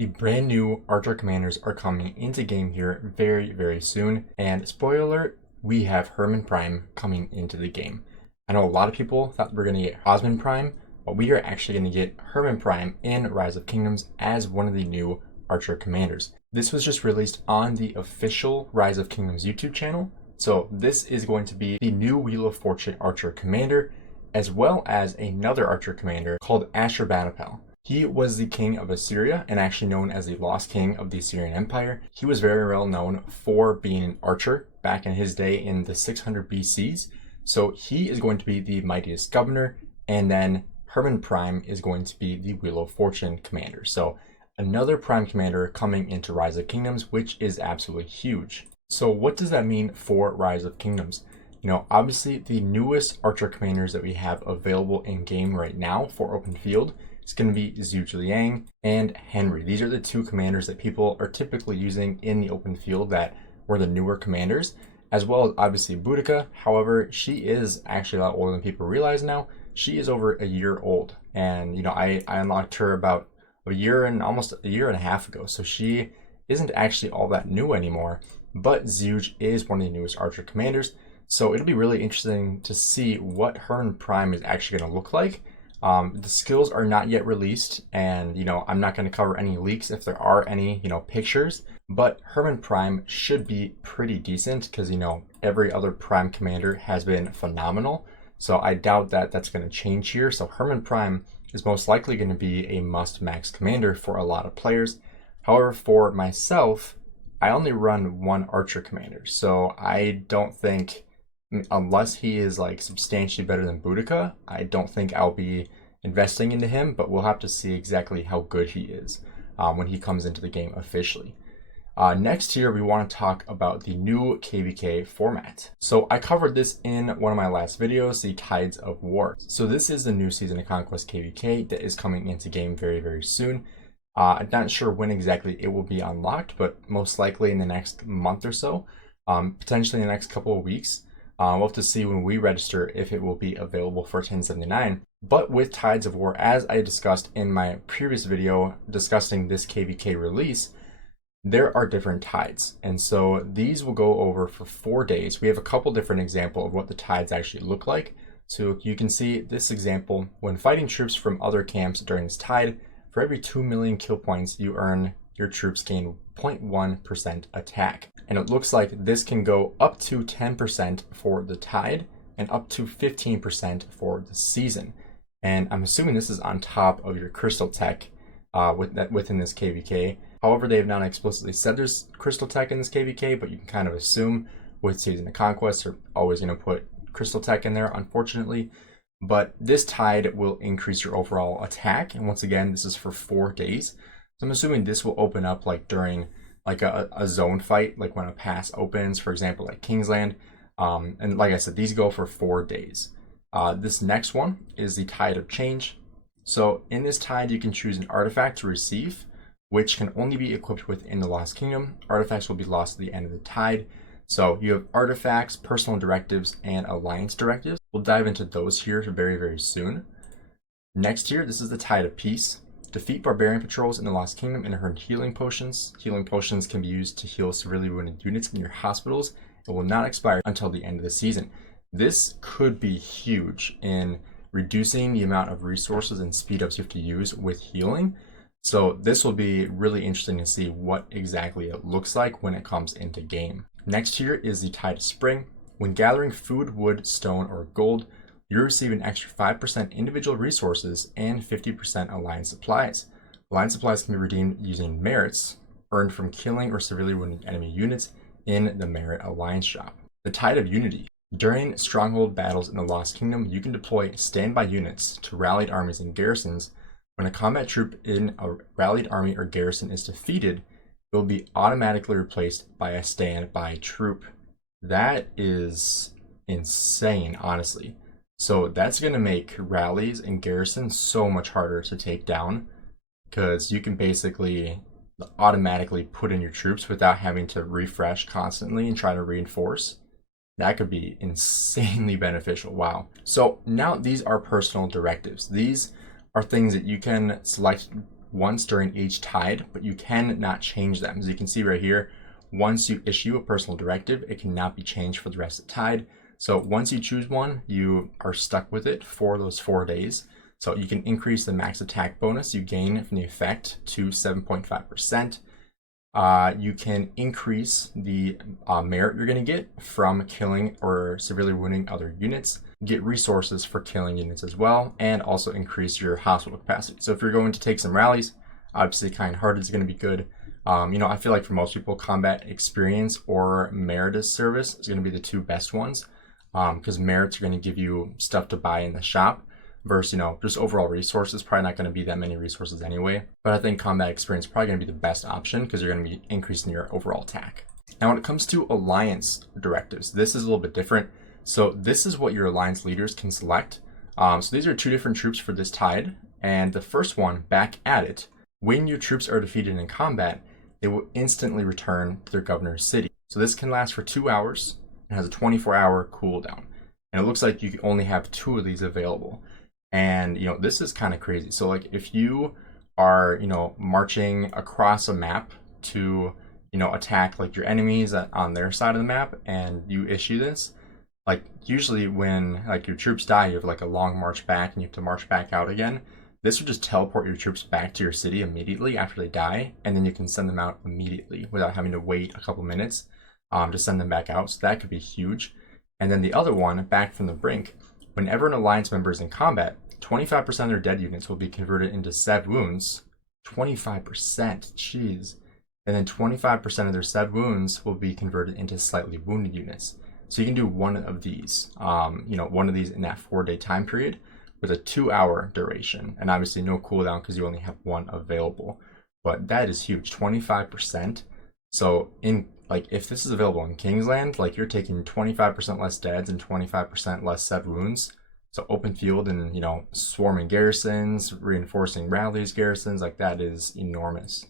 The brand new Archer Commanders are coming into game here very, very soon. And spoiler alert, we have Hermann Prime coming into the game. I know a lot of people thought we were going to get Hermann Prime, but we are actually going to get Hermann Prime in Rise of Kingdoms as one of the new Archer Commanders. This was just released on the official Rise of Kingdoms YouTube channel. So this is going to be the new Wheel of Fortune Archer Commander, as well as another Archer Commander called Ashurbanipal. He was the king of Assyria and actually known as the Lost King of the Assyrian Empire. He was very well known for being an archer back in his day in the 600 BCs. So he is going to be the mightiest governor, and then Hermann Prime is going to be the Wheel of Fortune commander. So another Prime commander coming into Rise of Kingdoms, which is absolutely huge. So what does that mean for Rise of Kingdoms? Obviously the newest archer commanders that we have available in game right now for open field is going to be Zhu Zhiliang and Henry. These are the two commanders that people are typically using in the open field that were the newer commanders, as well as obviously Boudica. However, she is actually a lot older than people realize now. She is over a year old, and I unlocked her about almost a year and a half ago, so she isn't actually all that new anymore. But Zhuge is one of the newest archer commanders, so it'll be really interesting to see what Hermann Prime is actually going to look like. The skills are not yet released, and I'm not going to cover any leaks if there are any pictures, but Hermann Prime should be pretty decent because every other Prime commander has been phenomenal, so I doubt that that's going to change here. So Hermann Prime is most likely going to be a must max commander for a lot of players. However, for myself, I only run one archer commander, so I don't think, unless he is like substantially better than Boudica, I don't think I'll be investing into him, but we'll have to see exactly how good he is when he comes into the game officially. Next here, we want to talk about the new KVK format. So I covered this in one of my last videos, the Tides of War. So this is the new Season of Conquest KVK that is coming into game very, very soon. I'm not sure when exactly it will be unlocked, but most likely in the next month or so, potentially in the next couple of weeks. We'll have to see when we register if it will be available for 1079. But with Tides of War, as I discussed in my previous video discussing this KVK release, there are different tides. And so these will go over for 4 days. We have a couple different examples of what the tides actually look like. So you can see this example: when fighting troops from other camps during this tide, for every 2 million kill points you earn, your troops gain 0.1% attack. And it looks like this can go up to 10% for the tide and up to 15% for the season. And I'm assuming this is on top of your crystal tech within this KVK. However, they have not explicitly said there's crystal tech in this KVK, but you can kind of assume with Season of Conquest, they're always going to put crystal tech in there, unfortunately. But this tide will increase your overall attack. And once again, this is for 4 days. So I'm assuming this will open up like during like a zone fight, like when a pass opens, for example, like Kingsland. And like I said, these go for 4 days. This next one is the Tide of Change. So in this tide, you can choose an artifact to receive, which can only be equipped within the Lost Kingdom. Artifacts will be lost at the end of the tide. So you have artifacts, personal directives, and alliance directives. We'll dive into those here very, very soon. Next here, this is the Tide of Peace. Defeat barbarian patrols in the Lost Kingdom and earn healing potions. Healing potions can be used to heal severely wounded units in your hospitals and will not expire until the end of the season. This could be huge in reducing the amount of resources and speed ups you have to use with healing. So this will be really interesting to see what exactly it looks like when it comes into game. Next here is the Tide of Spring. When gathering food, wood, stone, or gold, you receive an extra 5% individual resources and 50% alliance supplies. Alliance supplies can be redeemed using merits earned from killing or severely wounded enemy units in the Merit Alliance shop. The Tide of Unity. During stronghold battles in the Lost Kingdom, you can deploy standby units to rallied armies and garrisons. When a combat troop in a rallied army or garrison is defeated, it will be automatically replaced by a standby troop. That is insane, honestly. So that's going to make rallies and garrisons so much harder to take down, because you can basically automatically put in your troops without having to refresh constantly and try to reinforce. That could be insanely beneficial. Wow. So now these are personal directives. These are things that you can select once during each tide, but you can not change them. As you can see right here, once you issue a personal directive, it cannot be changed for the rest of the tide. So once you choose one, you are stuck with it for those 4 days. So you can increase the max attack bonus you gain from the effect to 7.5%. You can increase the merit you're going to get from killing or severely wounding other units, get resources for killing units as well, and also increase your hospital capacity. So if you're going to take some rallies, obviously kind-hearted is going to be good. I feel like for most people, combat experience or merit service is going to be the two best ones, because merits are going to give you stuff to buy in the shop versus, just overall resources. Probably not going to be that many resources anyway. But I think combat experience is probably going to be the best option because you're going to be increasing your overall attack. Now, when it comes to alliance directives, this is a little bit different. So this is what your alliance leaders can select. So these are 2 different troops for this tide. And the first one, back at it, when your troops are defeated in combat, they will instantly return to their governor's city. So this can last for 2 hours and has a 24-hour cooldown. And it looks like you can only have 2 of these available. And, this is kind of crazy. So like if you are, marching across a map to, attack like your enemies on their side of the map, and you issue this, like usually when like your troops die, you have like a long march back and you have to march back out again. This would just teleport your troops back to your city immediately after they die, and then you can send them out immediately without having to wait a couple minutes to send them back out. So that could be huge. And then the other one, back from the brink, whenever an alliance member is in combat, 25% of their dead units will be converted into sev wounds. 25%, jeez. And then 25% of their sev wounds will be converted into slightly wounded units. So you can do one of these, one of these in that 4-day time period with a 2-hour duration, and obviously no cooldown because you only have one available. But that is huge, 25%. So if this is available in Kingsland, like you're taking 25% less deads and 25% less sev wounds. So open field and, swarming garrisons, reinforcing rallies garrisons, like that is enormous.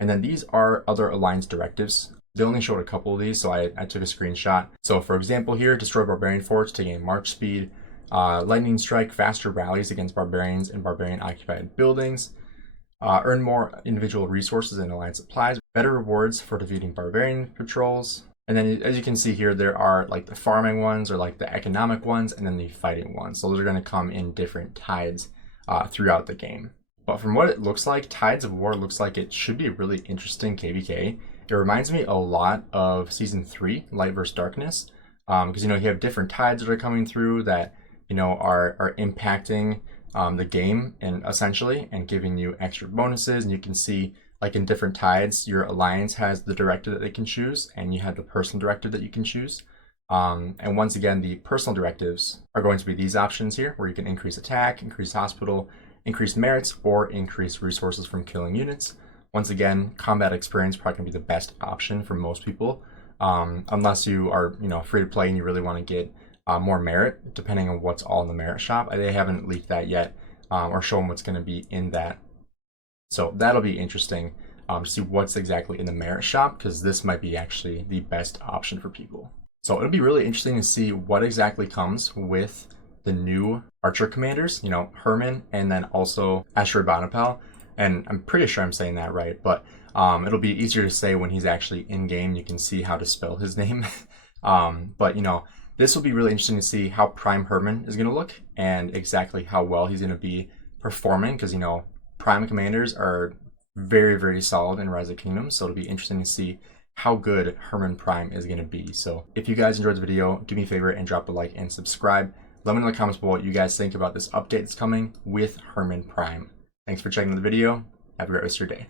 And then these are other alliance directives. They only showed a couple of these, so I took a screenshot. So for example here, destroy barbarian forts to gain march speed, lightning strike, faster rallies against barbarians and barbarian occupied buildings, earn more individual resources and alliance supplies, better rewards for defeating barbarian patrols. And then as you can see here, there are like the farming ones or like the economic ones and then the fighting ones. So those are going to come in different tides throughout the game. But from what it looks like, Tides of War looks like it should be a really interesting KVK. It reminds me a lot of Season 3, Light vs. Darkness, because, you have different tides that are coming through that, are impacting the game and essentially and giving you extra bonuses. And you can see, like in different tides, your alliance has the directive that they can choose, and you have the personal directive that you can choose. And once again, the personal directives are going to be these options here, where you can increase attack, increase hospital, increase merits, or increase resources from killing units. Once again, combat experience probably going to be the best option for most people, unless you are free to play and you really want to get more merit, depending on what's all in the merit shop. They haven't leaked that yet or shown what's going to be in that. So that'll be interesting to see what's exactly in the merit shop, because this might be actually the best option for people. So it'll be really interesting to see what exactly comes with the new archer commanders, Hermann and then also Ashurbanipal. And I'm pretty sure I'm saying that right, but it'll be easier to say when he's actually in game. You can see how to spell his name. But this will be really interesting to see how Prime Hermann is going to look and exactly how well he's going to be performing, because Prime commanders are very, very solid in Rise of Kingdoms. So it'll be interesting to see how good Hermann Prime is going to be. So if you guys enjoyed the video, do me a favor and drop a like and subscribe. Let me know in the comments below what you guys think about this update that's coming with Hermann Prime. Thanks for checking out the video. Have a great rest of your day.